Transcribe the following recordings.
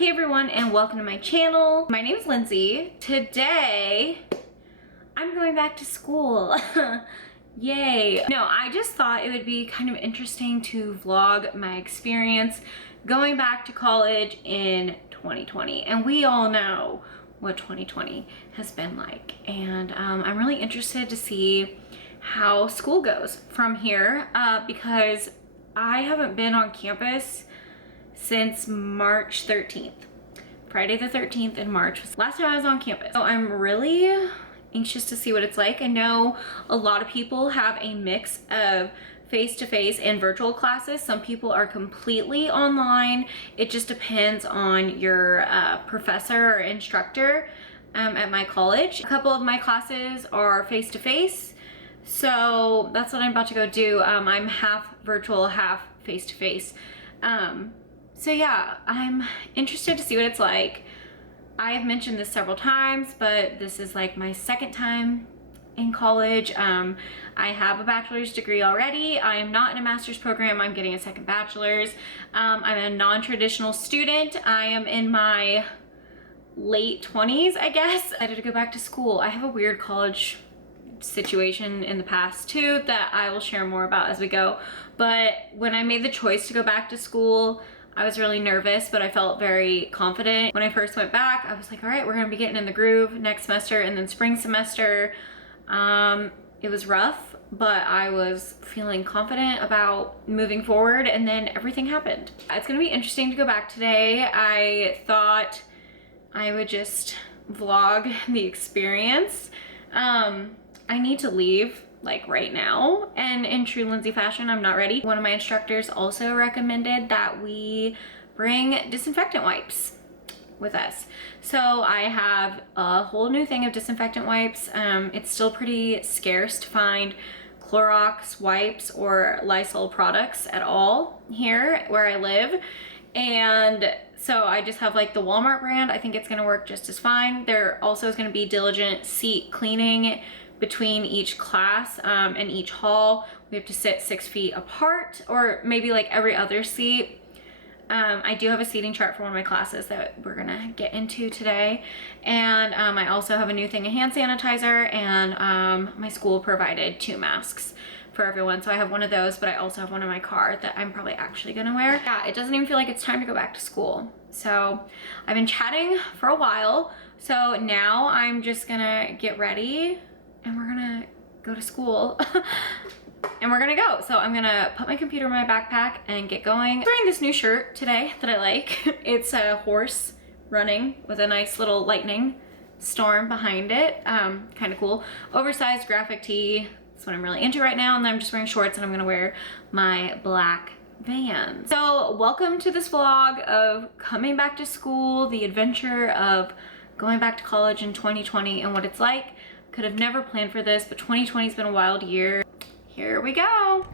Hey everyone, and welcome to my channel. My name is Lindsay. Today, I'm going back to school. Yay. No, I just thought it would be kind of interesting to vlog my experience going back to college in 2020. And we all know what 2020 has been like. And I'm really interested to see how school goes from here because I haven't been on campus since March 13th. Friday the 13th in March was the last time I was on campus. So I'm really anxious to see what it's like. I know a lot of people have a mix of face-to-face and virtual classes. Some people are completely online. It just depends on your professor or instructor at my college. A couple of my classes are face-to-face. So that's what I'm about to go do. I'm half virtual, half face-to-face. So yeah, I'm interested to see what it's like. I have mentioned this several times, but this is like my second time in college. I have a bachelor's degree already. I am not in a master's program. I'm getting a second bachelor's. I'm a non-traditional student. I am in my late 20s, I guess. I had to go back to school. I have a weird college situation in the past too that I will share more about as we go. But when I made the choice to go back to school, I was really nervous, but I felt very confident. When I first went back, I was like, all right, we're gonna be getting in the groove next semester. And then spring semester, it was rough, but I was feeling confident about moving forward, and then everything happened. It's gonna be interesting to go back today. I thought I would just vlog the experience. I need to leave like right now, and in true Lindsay fashion, I'm not ready. One of my instructors also recommended that we bring disinfectant wipes with us. So I have a whole new thing of disinfectant wipes. It's still pretty scarce to find Clorox wipes or Lysol products at all here where I live. And so I just have like the Walmart brand. I think it's gonna work just as fine. There also is gonna be diligent seat cleaning between each class and each hall. We have to sit 6 feet apart, or maybe like every other seat. I do have a seating chart for one of my classes that we're gonna get into today. And I also have a new thing of hand sanitizer, and my school provided 2 masks for everyone. So I have one of those, but I also have one in my car that I'm probably actually gonna wear. Yeah, it doesn't even feel like it's time to go back to school. So I've been chatting for a while. So now I'm just gonna get ready and we're gonna go to school and we're gonna go. So I'm gonna put my computer in my backpack and get going. I'm wearing this new shirt today that I like. It's a horse running with a nice little lightning storm behind it. Kind of cool. Oversized graphic tee. That's what I'm really into right now. And then I'm just wearing shorts, and I'm gonna wear my black Vans. So welcome to this vlog of coming back to school, the adventure of going back to college in 2020 and what it's like. Could have never planned for this, but 2020's been a wild year. Here we go.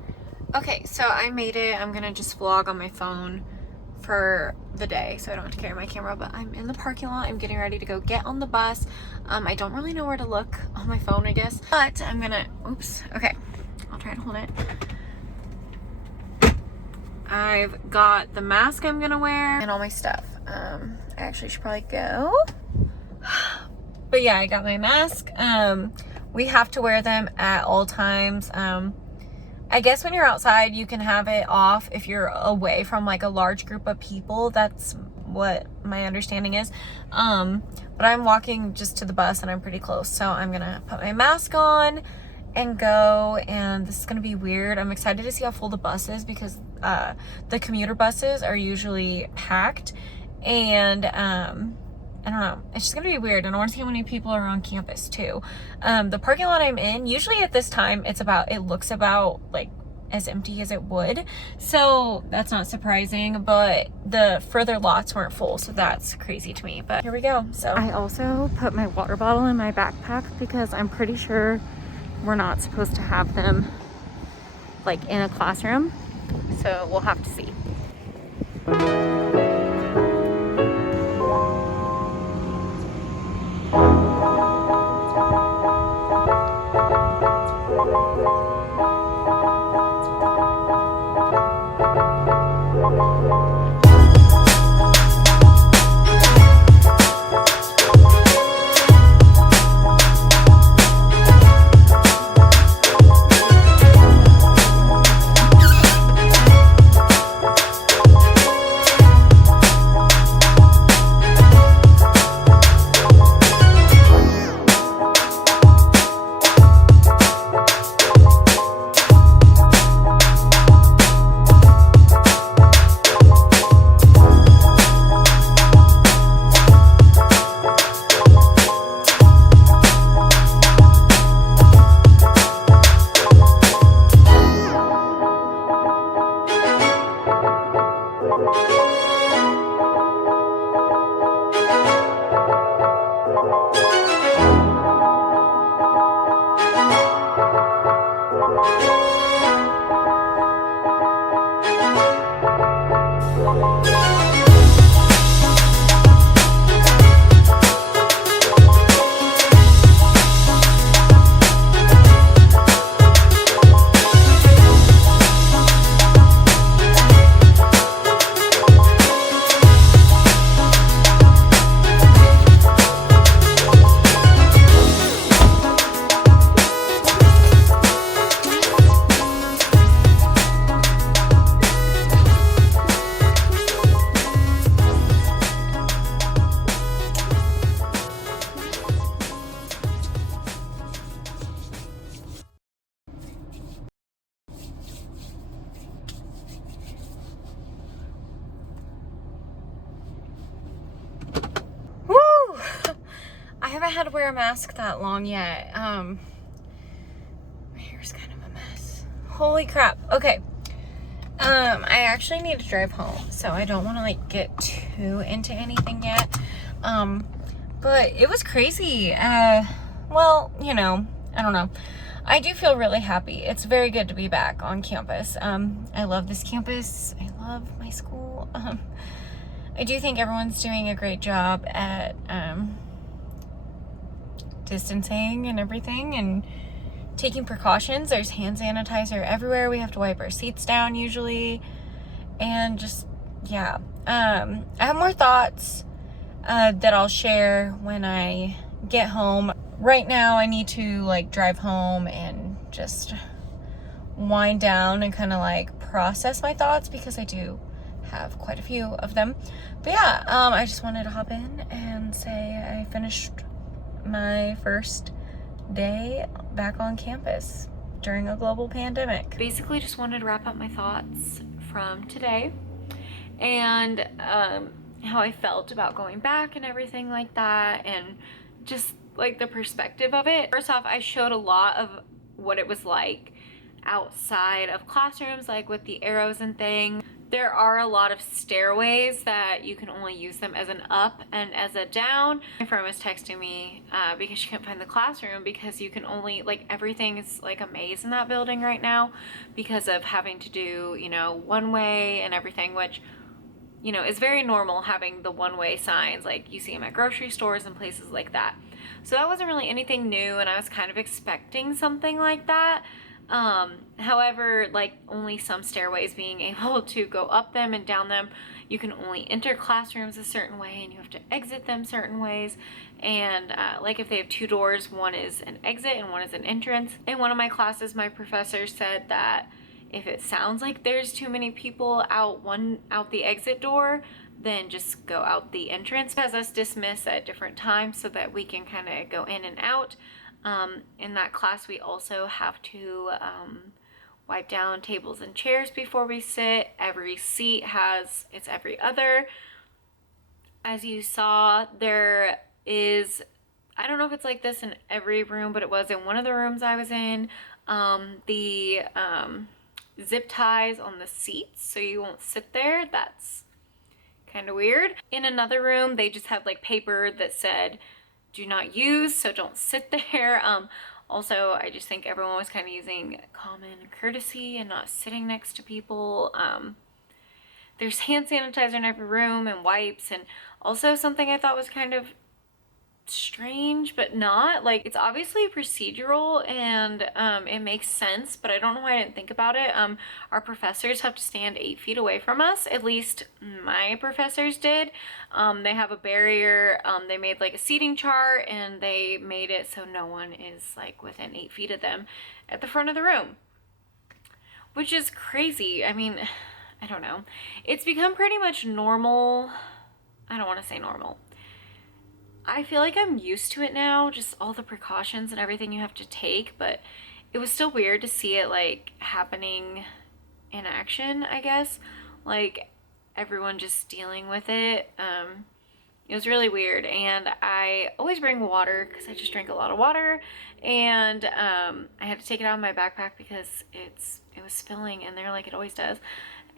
Okay, so I made it. I'm gonna just vlog on my phone for the day, so I don't have to carry my camera, but I'm in the parking lot. I'm getting ready to go get on the bus. I don't really know where to look on my phone, I guess, but I'm gonna, oops, okay. I'll try and hold it. I've got the mask I'm gonna wear and all my stuff. I actually should probably go. But yeah, I got my mask. We have to wear them at all times. I guess when you're outside, you can have it off if you're away from like a large group of people. That's what my understanding is. But I'm walking just to the bus and I'm pretty close. So I'm gonna put my mask on and go, and this is gonna be weird. I'm excited to see how full the bus is because the commuter buses are usually packed, and I don't know. It's just gonna be weird, and I want to see how many people are on campus too. The parking lot I'm in, usually at this time, it looks about like as empty as it would. So that's not surprising, but the further lots weren't full, so that's crazy to me. But here we go. So I also put my water bottle in my backpack because I'm pretty sure we're not supposed to have them like in a classroom. So we'll have to see. I haven't had to wear a mask that long yet. My hair's kind of a mess. Holy crap. Okay. I actually need to drive home, so I don't want to like get too into anything yet. But it was crazy. Well, you know, I don't know. I do feel really happy. It's very good to be back on campus. I love this campus. I love my school. I do think everyone's doing a great job at distancing and everything and taking precautions. There's hand sanitizer everywhere. We have to wipe our seats down usually. And just, yeah. I have more thoughts that I'll share when I get home. Right now I need to like drive home and just wind down and kind of like process my thoughts because I do have quite a few of them. But yeah, I just wanted to hop in and say I finished my first day back on campus during a global pandemic. Basically just wanted to wrap up my thoughts from today and how I felt about going back and everything like that, and just like the perspective of it. First off, I showed a lot of what it was like outside of classrooms, like with the arrows and things. There are a lot of stairways that you can only use them as an up and as a down. My friend was texting me because she couldn't find the classroom because you can only, like, everything is like a maze in that building right now because of having to do, you know, one way and everything, which, you know, is very normal having the one-way signs like you see them at grocery stores and places like that. So that wasn't really anything new, and I was kind of expecting something like that. However, like only some stairways being able to go up them and down them, you can only enter classrooms a certain way and you have to exit them certain ways. And like if they have two doors, one is an exit and one is an entrance. In one of my classes, my professor said that if it sounds like there's too many people out the exit door, then just go out the entrance. Has us dismiss at different times so that we can kind of go in and out. In that class, we also have to wipe down tables and chairs before we sit. Every seat has, it's every other. As you saw, there is, I don't know if it's like this in every room, but it was in one of the rooms I was in, the zip ties on the seats so you won't sit there. That's kind of weird. In another room, they just had like paper that said, do not use, so don't sit there. Also, I just think everyone was kind of using common courtesy and not sitting next to people. There's hand sanitizer in every room and wipes, and also something I thought was kind of strange but not, like, it's obviously procedural and it makes sense, but I don't know why I didn't think about it. Our professors have to stand 8 feet away from us, at least my professors did. They have a barrier. They made like a seating chart and they made it so no one is like within 8 feet of them at the front of the room, which is crazy. I mean, I don't know, it's become pretty much normal. I don't want to say normal. I feel like I'm used to it now, just all the precautions and everything you have to take, but it was still weird to see it like happening in action, I guess. Like everyone just dealing with it. It was really weird, and I always bring water because I just drink a lot of water, and I had to take it out of my backpack because it was spilling in there like it always does.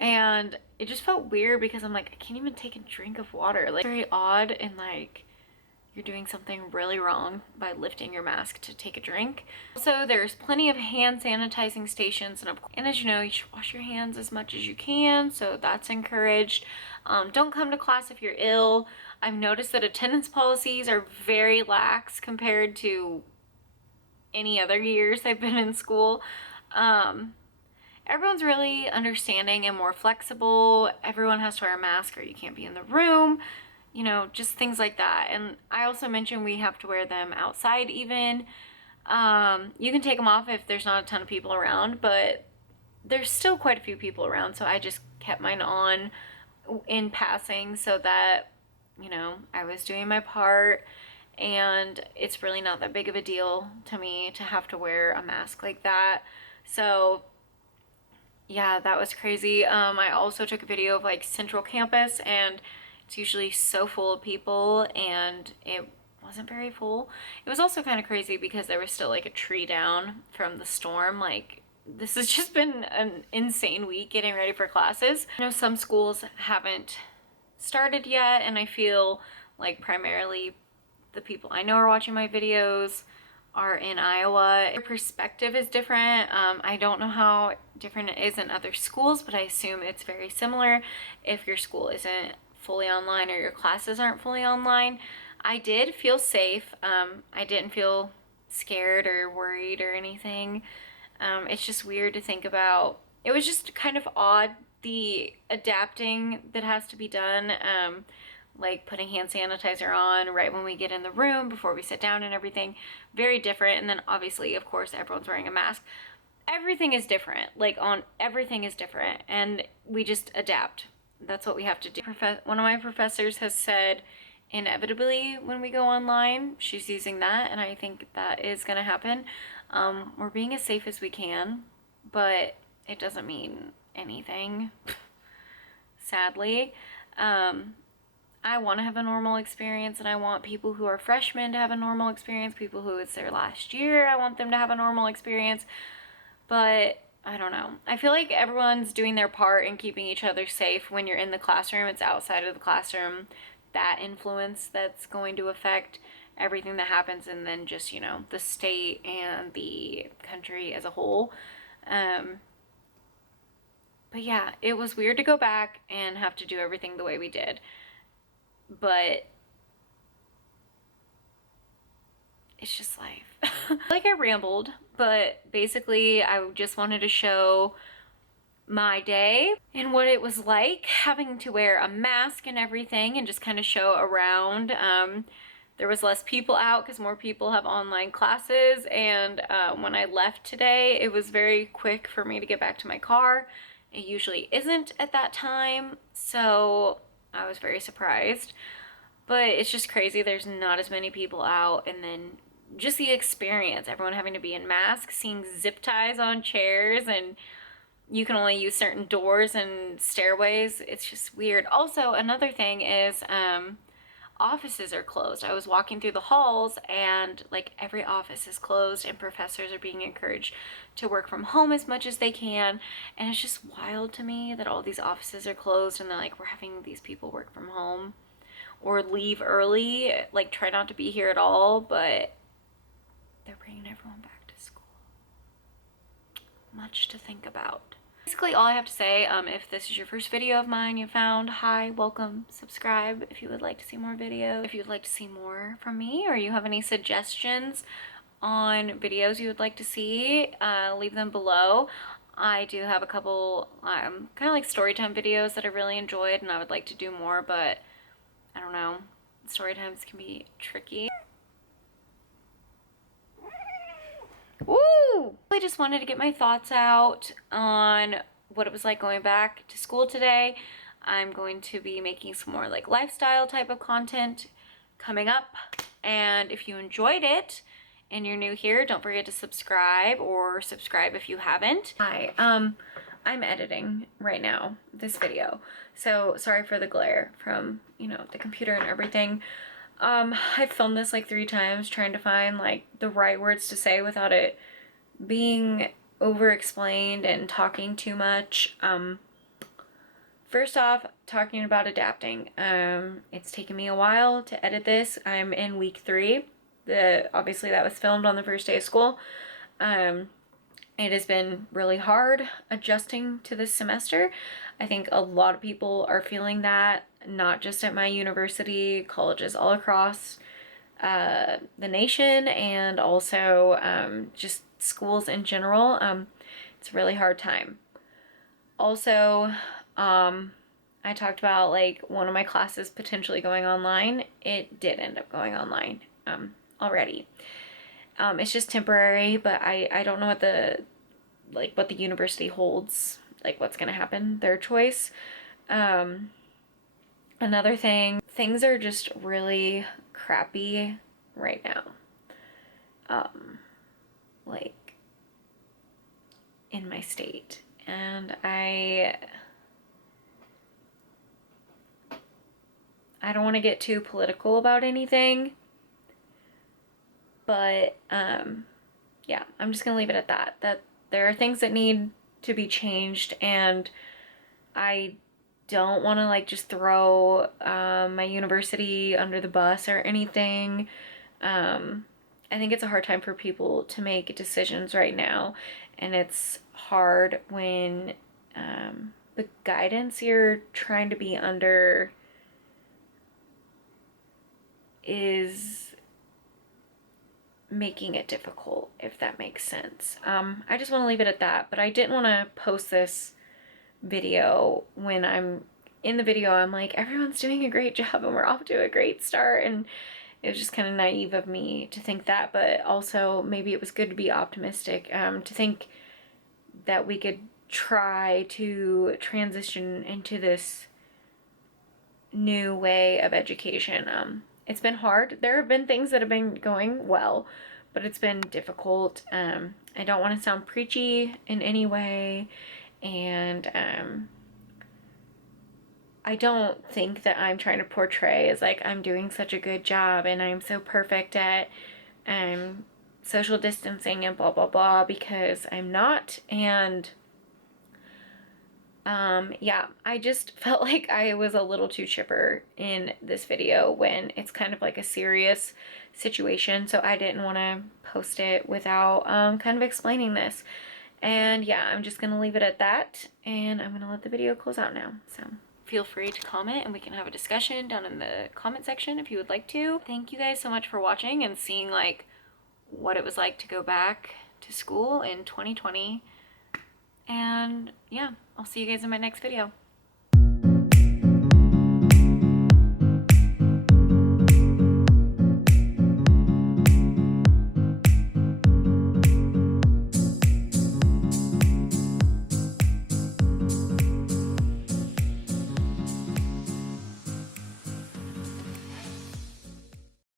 And it just felt weird because I'm like, I can't even take a drink of water. Like, very odd, and like you're doing something really wrong by lifting your mask to take a drink. Also, there's plenty of hand sanitizing stations, and as you know, you should wash your hands as much as you can, so that's encouraged. Don't come to class if you're ill. I've noticed that attendance policies are very lax compared to any other years I've been in school. Everyone's really understanding and more flexible. Everyone has to wear a mask or you can't be in the room. You know, just things like that. And I also mentioned we have to wear them outside even. You can take them off if there's not a ton of people around, but there's still quite a few people around, so I just kept mine on in passing so that, you know, I was doing my part, and it's really not that big of a deal to me to have to wear a mask like that. So yeah, that was crazy. I also took a video of like Central Campus, and it's usually so full of people, and it wasn't very full. It was also kind of crazy because there was still like a tree down from the storm. Like, this has just been an insane week getting ready for classes. I know some schools haven't started yet, and I feel like primarily the people I know are watching my videos are in Iowa. Their perspective is different. I don't know how different it is in other schools, but I assume it's very similar if your school isn't fully online or your classes aren't fully online. I did feel safe. I didn't feel scared or worried or anything. It's just weird to think about. It was just kind of odd, the adapting that has to be done, like putting hand sanitizer on right when we get in the room before we sit down and everything. Very different. And then obviously, of course, everyone's wearing a mask. Everything is different. Like, everything is different, and we just adapt. That's what we have to do. One of my professors has said, inevitably when we go online, she's using that, and I think that is going to happen. We're being as safe as we can, but it doesn't mean anything, sadly. I want to have a normal experience, and I want people who are freshmen to have a normal experience. People who it's their last year, I want them to have a normal experience. But I don't know. I feel like everyone's doing their part in keeping each other safe. When you're in the classroom, it's outside of the classroom, that influence that's going to affect everything that happens, and then just, you know, the state and the country as a whole. But yeah, it was weird to go back and have to do everything the way we did. But it's just life. Like, I rambled, but basically I just wanted to show my day and what it was like having to wear a mask and everything, and just kind of show around. There was less people out because more people have online classes, and when I left today, it was very quick for me to get back to my car. It usually isn't at that time, so I was very surprised. But it's just crazy, there's not as many people out, and then just the experience, everyone having to be in masks, seeing zip ties on chairs, and you can only use certain doors and stairways. It's just weird. Also, another thing is offices are closed. I was walking through the halls, and like every office is closed, and professors are being encouraged to work from home as much as they can. And it's just wild to me that all these offices are closed, and they're like, we're having these people work from home or leave early, like try not to be here at all, but they're bringing everyone back to school. Much to think about. Basically all I have to say, if this is your first video of mine you found, hi, welcome, subscribe if you would like to see more videos. If you would like to see more from me, or you have any suggestions on videos you would like to see, leave them below. I do have a couple kind of like storytime videos that I really enjoyed, and I would like to do more, but I don't know, story times can be tricky. Woo! I just wanted to get my thoughts out on what it was like going back to school today. I'm going to be making some more like lifestyle type of content coming up, and if you enjoyed it and you're new here, don't forget to subscribe, or subscribe if you haven't. Hi, I'm editing right now this video, so sorry for the glare from, you know, the computer and everything. I filmed this like 3 times trying to find like the right words to say without it being over explained and talking too much. First off, talking about adapting. It's taken me a while to edit this. I'm in week 3. Obviously that was filmed on the first day of school. It has been really hard adjusting to this semester. I think a lot of people are feeling that, not just at my university, colleges all across the nation, and also just schools in general. It's a really hard time. Also, I talked about like one of my classes potentially going online. It did end up going online already. It's just temporary, but I don't know what the university holds, like what's gonna happen, their choice. Another thing, things are just really crappy right now, like in my state, and I don't want to get too political about anything, But yeah, I'm just gonna leave it at that. That there are things that need to be changed, and I don't want to like just throw my university under the bus or anything. I think it's a hard time for people to make decisions right now, and it's hard when the guidance you're trying to be under is making it difficult, if that makes sense. I just want to leave it at that, but I didn't want to post this video when I'm in the video I'm like, everyone's doing a great job and we're off to a great start, and it was just kind of naive of me to think that, but also maybe it was good to be optimistic, to think that we could try to transition into this new way of education. It's been hard. There have been things that have been going well, but it's been difficult. I don't want to sound preachy in any way, and I don't think that I'm trying to portray as like I'm doing such a good job and I'm so perfect at social distancing and blah blah blah, because I'm not. And yeah, I just felt like I was a little too chipper in this video when it's kind of like a serious situation, so I didn't want to post it without kind of explaining this. And yeah, I'm just gonna leave it at that, and I'm gonna let the video close out now. So feel free to comment and we can have a discussion down in the comment section if you would like to. Thank you guys so much for watching and seeing like what it was like to go back to school in 2020. And yeah, I'll see you guys in my next video.